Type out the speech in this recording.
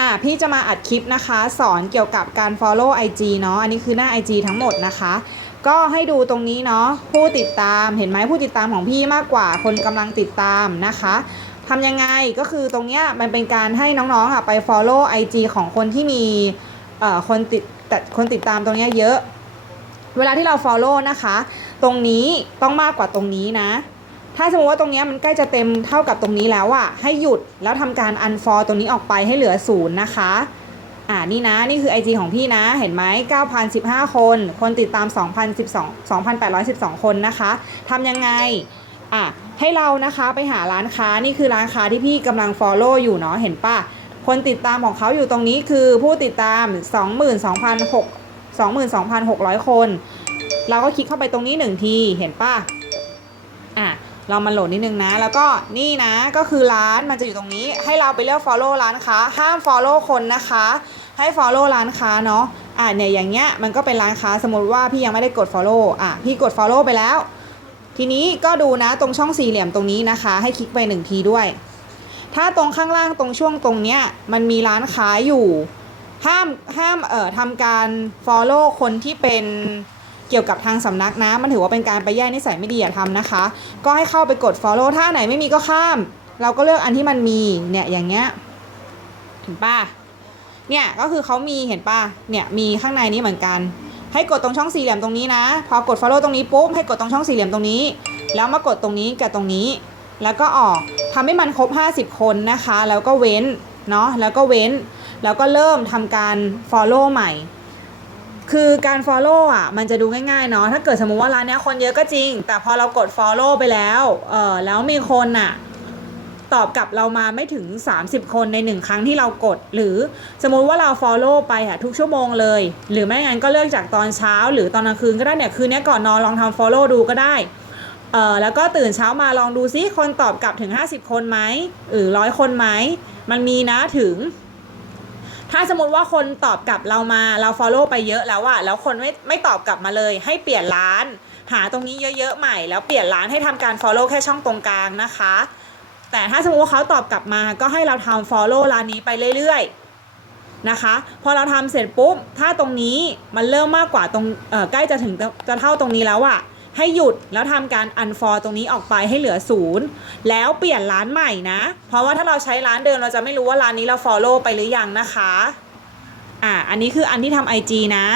อะพี่จะมาอัดคลิปนะคะ สอนเกี่ยวกับการ follow IG เนาะอันนี้คือหน้า IG ทั้งหมดนะคะ ก็ให้ดูตรงนี้เนาะผู้ติดตามเห็นไหมผู้ติดตามของพี่มากกว่าคนกำลังติดตามนะคะทำยังไงก็คือตรงเนี้ยมันเป็นการให้น้องๆอะไป follow IG ของคนที่มีเอ่อคนติดแต่คนติดตามตรงเนี้ยเยอะ เวลาที่เรา follow นะคะ ตรงนี้ต้องมากกว่าตรงนี้นะ ถ้าสมมติว่าตรงนี้มันใกล้จะเต็มเท่ากับตรงนี้แล้วอะให้หยุดแล้วทำการ unfollow ตรงนี้ออกไปให้เหลือศูนย์นะคะอ่านี่นะ นี่คือ IG ของพี่นะ เห็นไหม9,015 คน คนติดตาม 2,012 2,812 คนนะคะ ทำยังไง อะ ให้เรานะคะไปหาร้านค้า นี่คือร้านค้าที่พี่กำลัง follow อยู่เนาะ เห็นป่ะคนติดตามของเขาอยู่ตรงนี้คือผู้ติดตาม 22,600 22,600 คน เราก็คลิกเข้าไปตรงนี้หนึ่งที เห็นป่ะอะ เรามาโหลดนิดนึงนะ แล้วก็นี่นะก็คือร้านมันจะอยู่ตรงนี้ ให้เราไปเลือก follow ร้านค้า ห้าม follow คนนะคะ ให้ follow ร้านค้าเนาะอะเนี่ยอย่างเงี้ยมันก็เป็นร้านค้าสมมติว่าพี่ยังไม่ได้กด follow อะพี่กด follow ไปแล้ว ทีนี้ก็ดูนะตรงช่องสี่เหลี่ยมตรงนี้นะคะ ให้คลิกไปหนึ่งทีด้วย ถ้าตรงข้างล่างตรงช่วงตรงเนี้ยมันมีร้านค้าอยู่ ห้ามห้ามเอ่อทำการ follow คนที่เป็น เกี่ยวกับทางสำนักนะ มันถือว่าเป็นการไปแย่งนิสัยไม่ดีอย่าทำนะคะ ก็ให้เข้าไปกด follow ถ้าไหนไม่มีก็ข้าม เราก็เลือกอันที่มันมีเนี่ยอย่างเงี้ยเห็นป่ะเนี่ยก็คือเขามีเห็นป่ะเนี่ยมีข้างในนี้เหมือนกัน ให้กดตรงช่องสี่เหลี่ยมตรงนี้นะ พอกด follow ตรงนี้ปุ๊บให้กดตรงช่องสี่เหลี่ยมตรงนี้ แล้วมากดตรงนี้กับตรงนี้ แล้วก็ออกทำให้มันครบ 50 คนนะคะ แล้วก็เว้นเนาะแล้วก็เว้น แล้วก็เริ่มทำการ follow ใหม่ คือการ follow อะมันจะดูง่ายๆเนาะถ้าเกิดสมมุติว่าร้านเนี้ยคนเยอะก็จริง แต่พอเรากด follow ไปแล้วเออแล้วมีคนอะตอบกลับเรามาไม่ถึง 30 คนในหนึ่งครั้งที่เรากด หรือสมมุติว่าเรา follow ไปอะทุกชั่วโมงเลย หรือไม่งั้นก็เลือกจากตอนเช้า หรือตอนกลางคืนก็ได้เนี่ยคืนนี้ก่อนนอนลองทำ follow ดูก็ได้เออแล้วก็ตื่นเช้ามาลองดูซิคนตอบกลับถึง 50 คนไหมหรือร้อยคนไหมมันมีนะถึง ถ้าสมมติว่าคนตอบกลับเรามาเรา follow ไปเยอะแล้วอะแล้วคนไม่ไม่ตอบกลับมาเลย ให้เปลี่ยนร้าน หาตรงนี้เยอะๆใหม่ แล้วเปลี่ยนร้านให้ทำการ follow แค่ช่องตรงกลางนะคะ แต่ถ้าสมมติว่าเขาตอบกลับมาก็ให้เราทำ follow ร้านนี้ไปเรื่อยๆนะคะ พอเราทำเสร็จปุ๊บถ้าตรงนี้มันเริ่มมากกว่าตรงใกล้จะถึงจะจะเท่าตรงนี้แล้วอะ ให้หยุดแล้วทำการ unfollow ตรงนี้ออกไปให้เหลือศูนย์แล้วเปลี่ยนร้านใหม่นะ เพราะว่าถ้าเราใช้ร้านเดิมเราจะไม่รู้ว่าร้านนี้เรา follow ไปหรือยังนะคะ อ่า อันนี้คืออันที่ทำ IG นะ